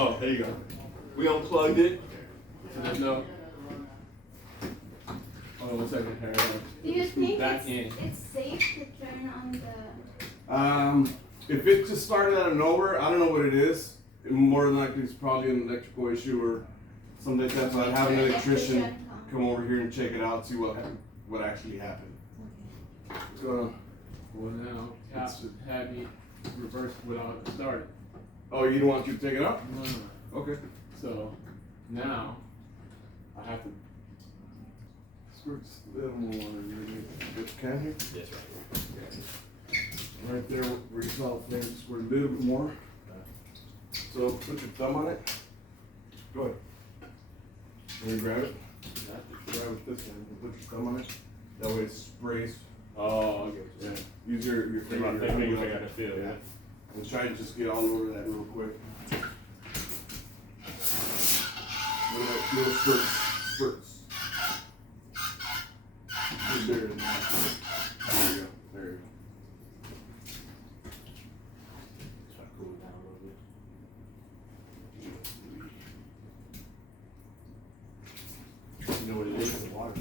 Oh, there you go. We unplugged it. So there's no. Hold on 1 second, Harry. Do you think back in. it's safe to turn on the... If it just started out of nowhere, I don't know what it is. More than likely, it's probably an electrical issue or something like that. So I'd have an electrician come over here and check it out, see what actually happened. What's going on? Well, now, Cap had me reverse without it started. Oh, you don't want you to take it out? No. Okay. So now I have to. Squirt a little more water. Get the can here? Yes, right. Right there where you saw the flame, squirt a little bit more. So put your thumb on it. Go ahead. And you grab it. Grab it with this hand and put your thumb on it. That way it sprays. Oh, okay. Yeah. Use your finger. My finger, I got to feel. Yeah. And try to just get all over that real quick. Little spurts. Good bigger than that. There you go. There you go. Try to cool it down a little bit. You know what it is? The water.